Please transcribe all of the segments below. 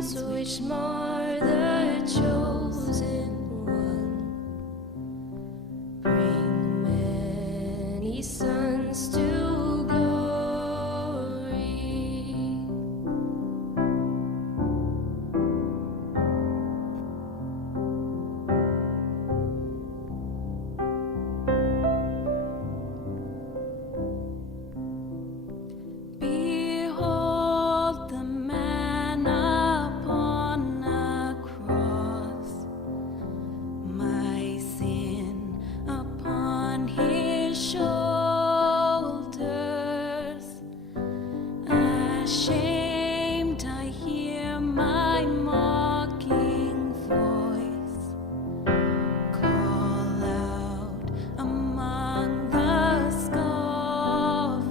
which mar the chosen one. Bring many sons to glory. Behold the man upon a cross, my sin upon his shoulders. Ashamed, I hear my mocking voice call out among the scoffers.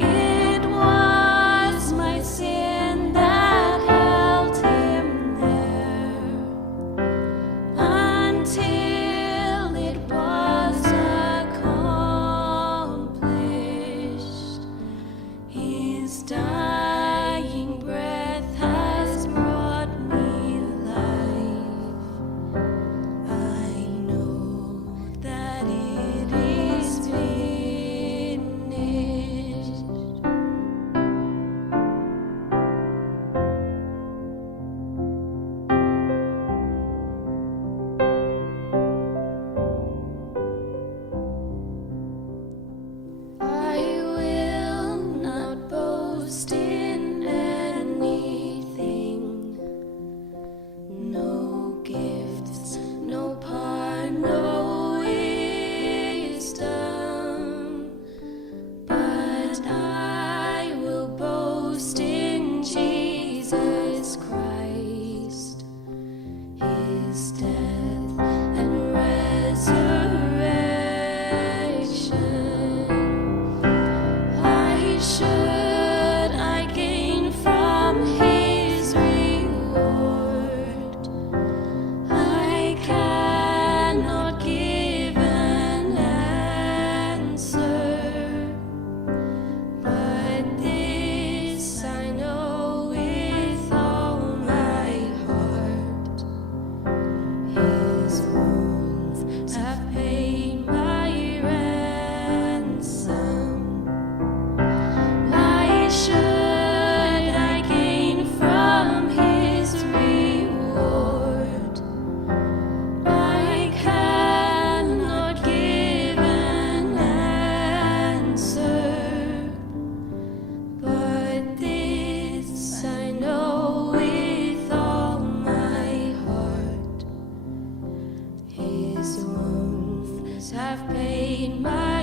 It was my sin that held him there until it was accomplished. His dying breath has brought me life. I know that it is finished. I will not boast in anything, no gifts, no power, no wisdom, but I will boast in Jesus Christ, his death and resurrection. Why should I gain from his reward? I cannot give an answer, but this I know with all my heart: his wounds have paid my ransom. Why should I gain from his reward? I cannot give an answer, but this I know with all my heart: his wounds have paid my